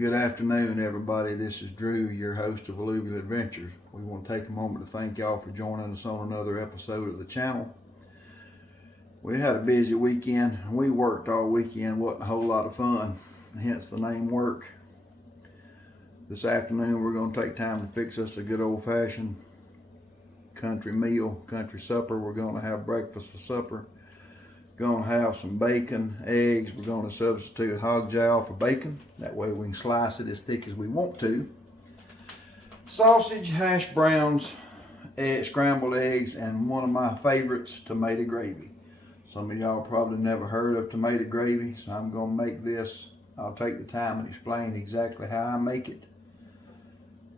Good afternoon, everybody. This is Drew, your host of Alluvial Adventures. We want to take a moment to thank y'all for joining us on another episode of the channel. We had a busy weekend. We worked all weekend. Wasn't a whole lot of fun, hence the name work. This afternoon, we're going to take time to fix us a good old-fashioned country meal, country supper. We're going to have breakfast for supper. Going to have some bacon, eggs. We're going to substitute hog jowl for bacon. That way we can slice it as thick as we want to. Sausage, hash browns, scrambled eggs, and one of my favorites, tomato gravy. Some of y'all probably never heard of tomato gravy, so I'm going to make this. I'll take the time and explain exactly how I make it.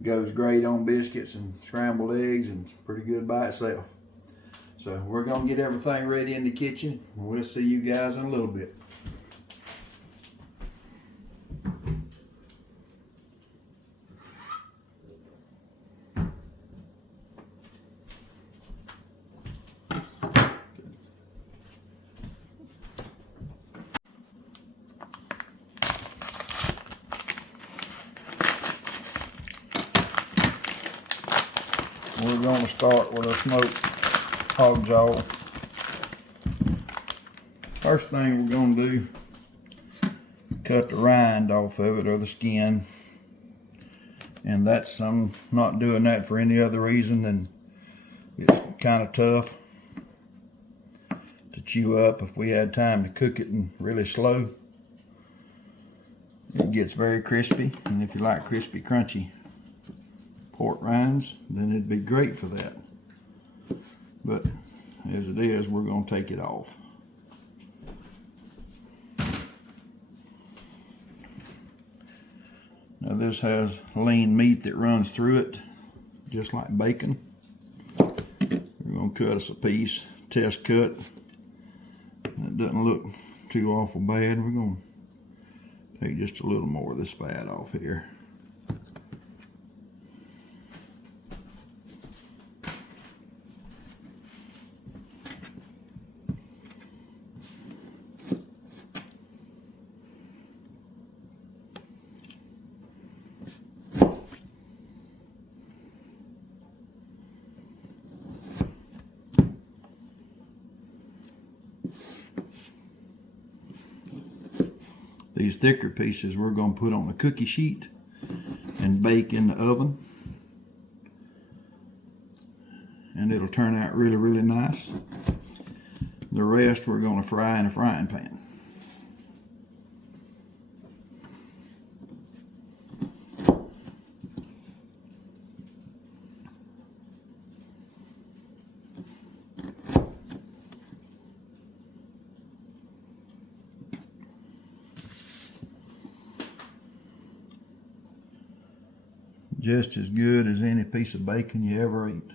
Goes great on biscuits and scrambled eggs, and it's pretty good by itself. So we're going to get everything ready in the kitchen, and we'll see you guys in a little bit. We're going to start with a smoked hog jaw. First thing we're going to do, cut the rind off of it, or the skin. And I'm not doing that for any other reason than it's kind of tough to chew up. If we had time to cook it and really slow, it gets very crispy. And if you like crispy, crunchy pork rinds, then it'd be great for that. But as it is, we're going to take it off. Now this has lean meat that runs through it, just like bacon. We're going to cut us a piece, test cut. That doesn't look too awful bad. We're going to take just a little more of this fat off here. These thicker pieces we're going to put on the cookie sheet and bake in the oven, and it'll turn out really, really nice. The rest we're going to fry in a frying pan. Just as good as any piece of bacon you ever ate.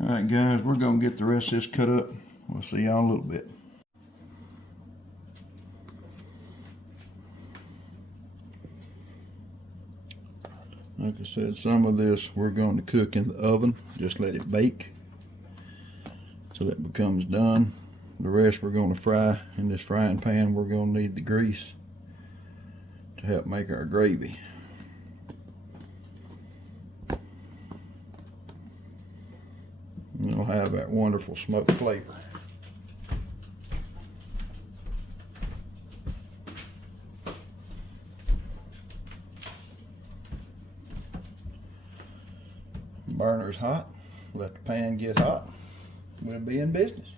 Alright guys, we're going to get the rest of this cut up. We'll see y'all in a little bit. Like I said, some of this we're going to cook in the oven. Just let it bake till it becomes done. The rest we're going to fry in this frying pan. We're going to need the grease to help make our gravy. And it'll have that wonderful smoked flavor. Burner's hot. Let the pan get hot. We'll be in business.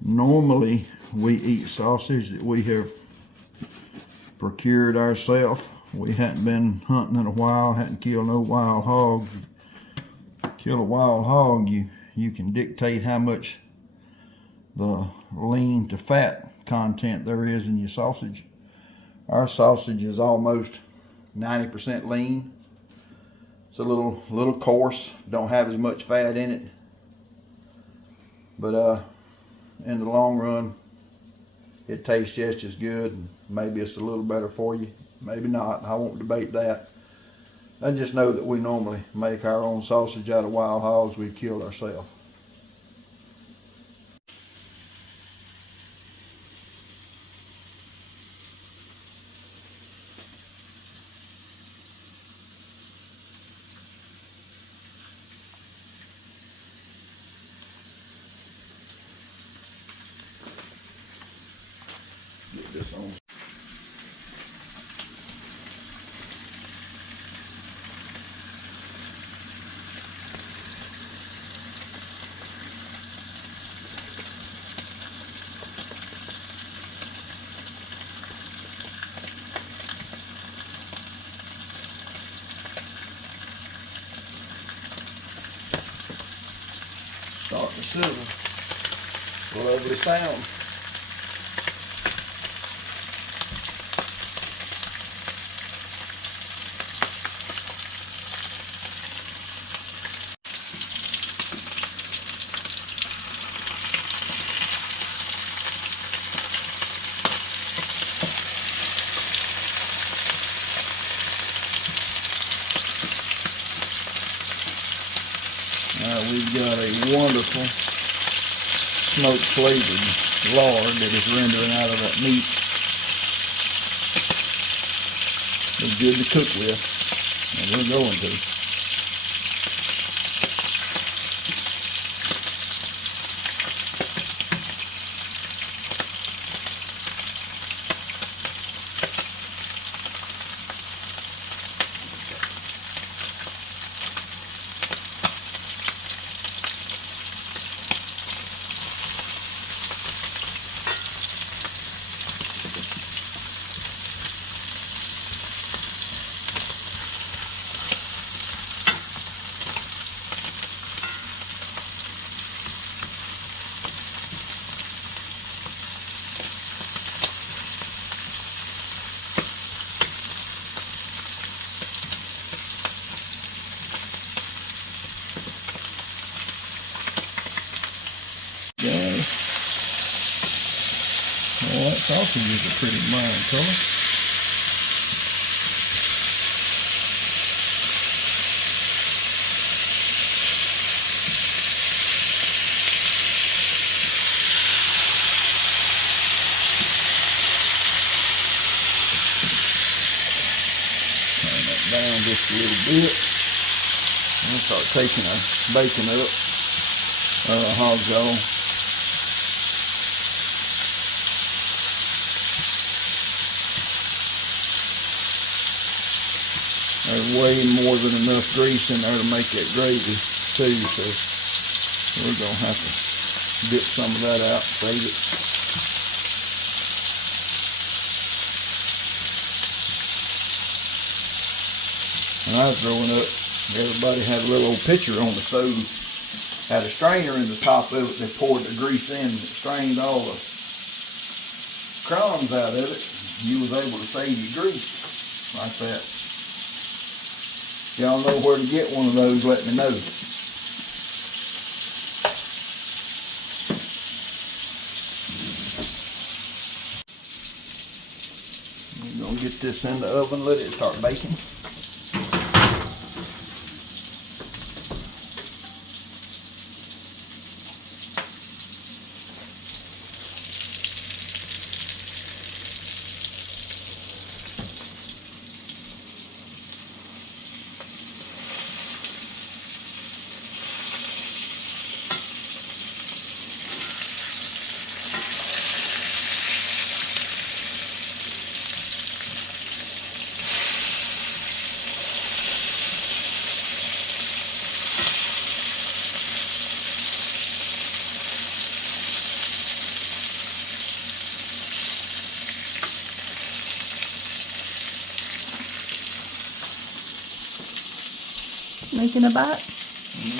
Normally we eat sausage that we have procured ourselves. We hadn't been hunting in a while, hadn't killed no wild hog. Kill a wild hog, you can dictate how much the lean to fat content there is in your sausage. Our sausage is almost 90% lean. It's a little coarse, don't have as much fat in it. But in the long run, it tastes just as good, and maybe it's a little better for you. Maybe not. I won't debate that. I just know that we normally make our own sausage out of wild hogs we've killed ourselves. Get this on. Start to sizzle. Lovely sound. We've got a wonderful smoked flavored lard that is rendering out of that meat. It's good to cook with, and we're going to. Well, that sausage is a pretty brown color. Turn that down just a little bit. And we'll start taking our bacon up, hog jaw. There's way more than enough grease in there to make that gravy too, so we're going to have to dip some of that out, save it. When I was growing up, everybody had a little old pitcher on the stove, had a strainer in the top of it. They poured the grease in, and it strained all the crumbs out of it. You was able to save your grease like that. Y'all know where to get one of those, let me know. We're going to get this in the oven, let it start baking. Making a bite?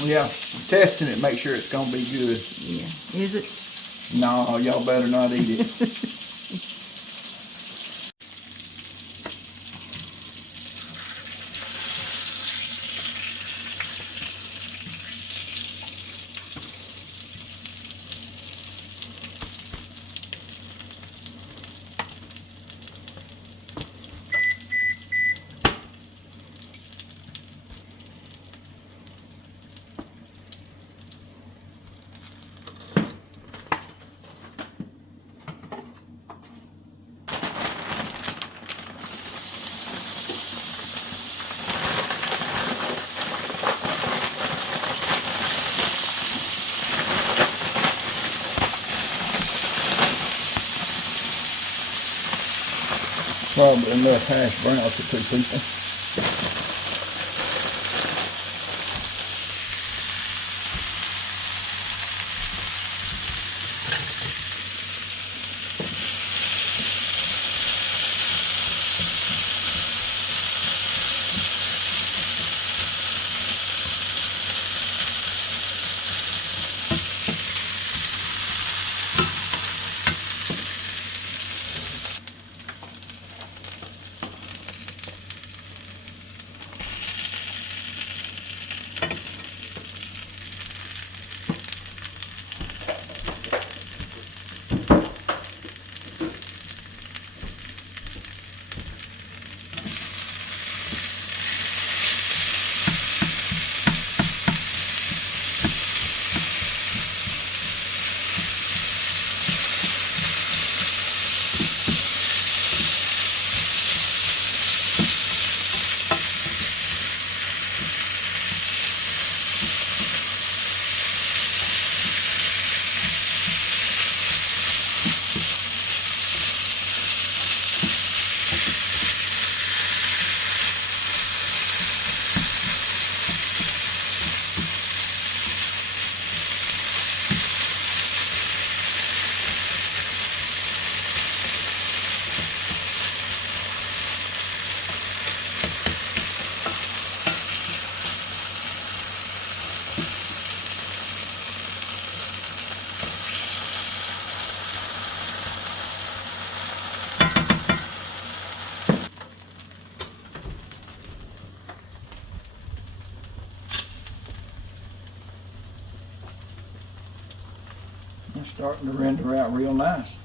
Yeah, I'm testing it, make sure it's going to be good. Yeah. Is it? No, y'all better not eat it. Probably enough hash brown for 2 people. It's starting to render out real nice.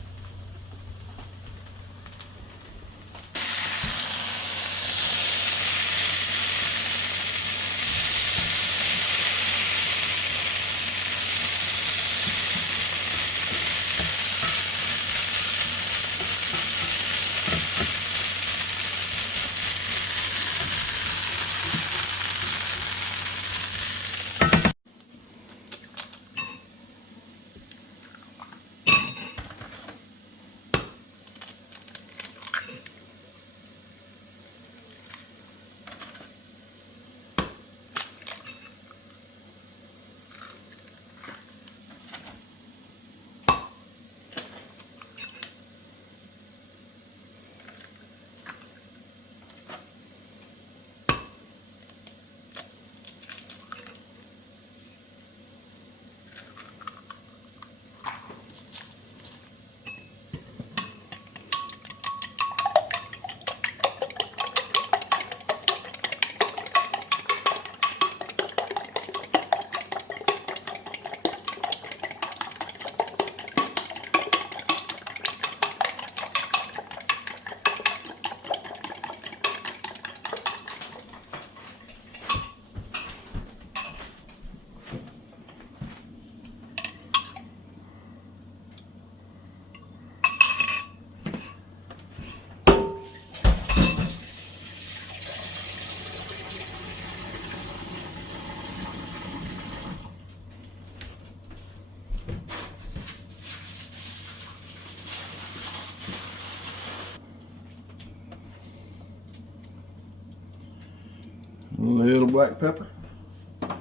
A little black pepper, a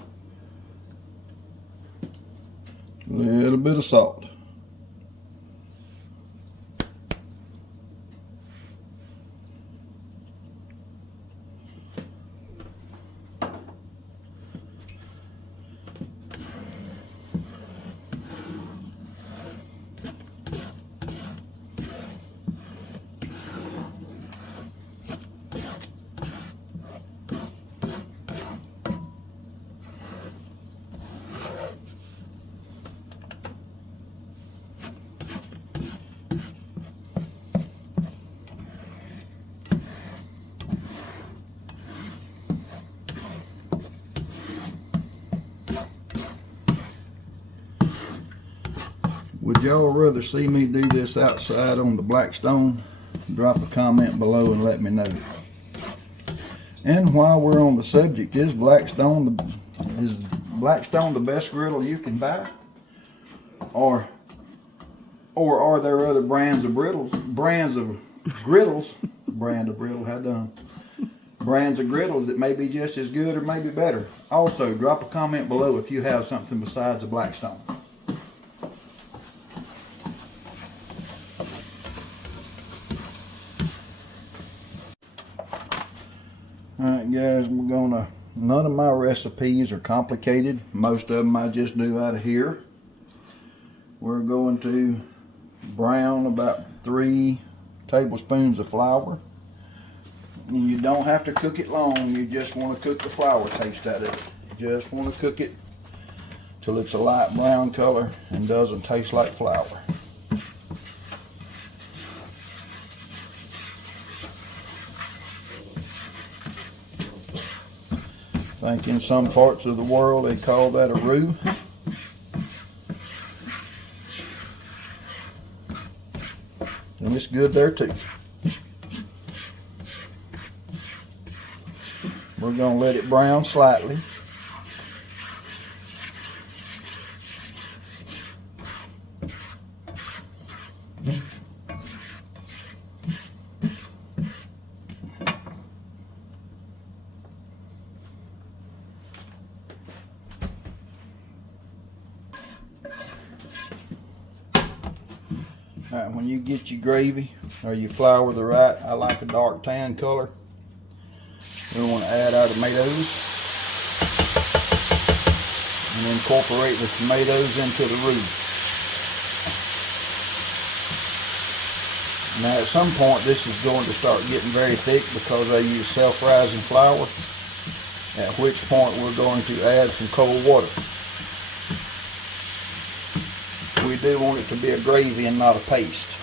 little bit of salt. Would y'all rather see me do this outside on the Blackstone? Drop a comment below and let me know. And while we're on the subject, is Blackstone the best griddle you can buy? Or are there other brands of griddles, brand of griddle, had done. Brands of griddles that may be just as good or maybe better. Also, drop a comment below if you have something besides a Blackstone. Alright guys, none of my recipes are complicated. Most of them I just do out of here. We're going to brown about 3 tablespoons of flour. And you don't have to cook it long, you just want to cook the flour taste out of it. You just want to cook it till it's a light brown color and doesn't taste like flour. I think in some parts of the world they call that a roux. And it's good there too. We're going to let it brown slightly. Alright, when you get your gravy or your flour I like a dark tan color. We want to add our tomatoes and incorporate the tomatoes into the roux. Now at some point this is going to start getting very thick because I use self-rising flour, at which point we're going to add some cold water. We do want it to be a gravy and not a paste.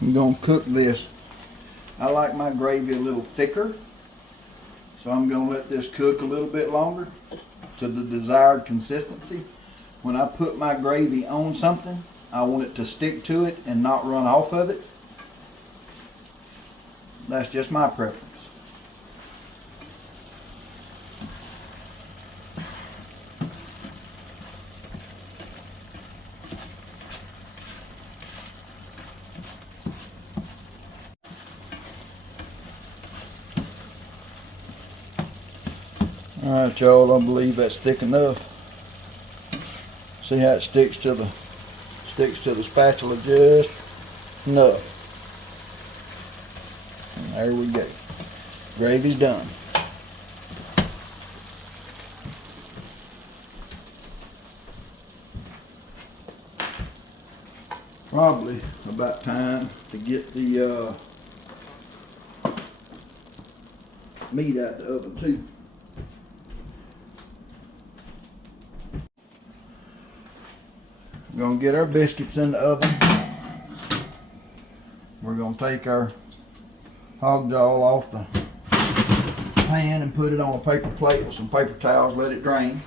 I'm going to cook this. I like my gravy a little thicker, so I'm going to let this cook a little bit longer to the desired consistency. When I put my gravy on something, I want it to stick to it and not run off of it. That's just my preference. Alright y'all, I believe that's thick enough. See how it sticks to the spatula just enough. And there we go. Gravy's done. Probably about time to get the meat out the oven too. We're going to get our biscuits in the oven. We're going to take our hog jaw off the pan and put it on a paper plate with some paper towels, let it drain.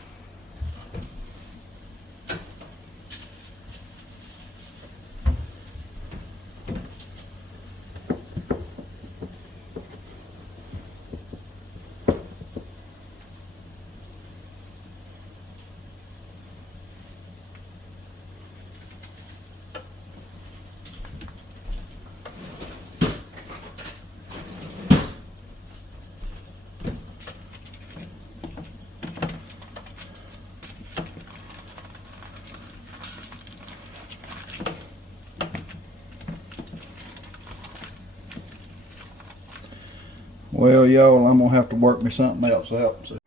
tell y'all I'm gonna have to work me something else out. So.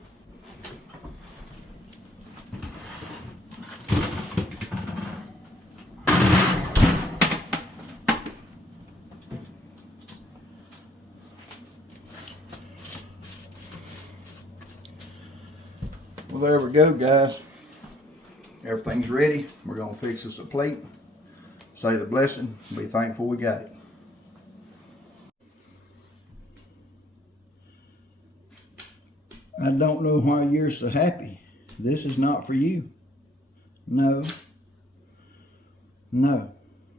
Well, there we go, guys. Everything's ready. We're gonna fix us a plate, say the blessing, be thankful we got it. I don't know why you're so happy. This is not for you. No. No.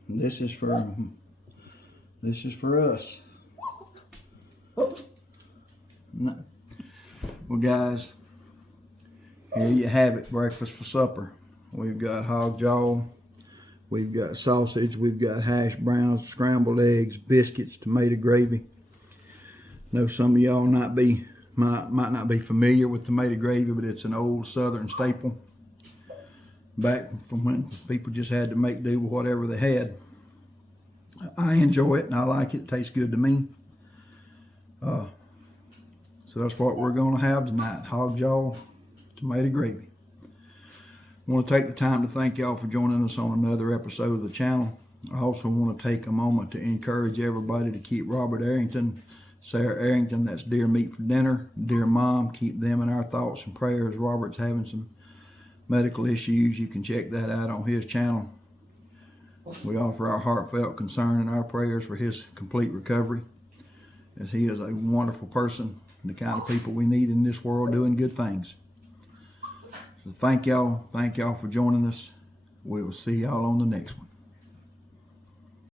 This is for us. No. Well, guys, here you have it, breakfast for supper. We've got hog jaw, we've got sausage, we've got hash browns, scrambled eggs, biscuits, tomato gravy. I know some of y'all might not be familiar with tomato gravy, but it's an old southern staple. Back from when people just had to make do with whatever they had. I enjoy it and I like it. It tastes good to me. So that's what we're going to have tonight. Hog jaw, tomato gravy. I want to take the time to thank y'all for joining us on another episode of the channel. I also want to take a moment to encourage everybody to keep Robert Arrington, Sarah Arrington, that's Dear Meat for Dinner, Dear Mom, keep them in our thoughts and prayers. Robert's having some medical issues. You can check that out on his channel. We offer our heartfelt concern and our prayers for his complete recovery, as he is a wonderful person and the kind of people we need in this world doing good things. So thank y'all for joining us. We will see y'all on the next one.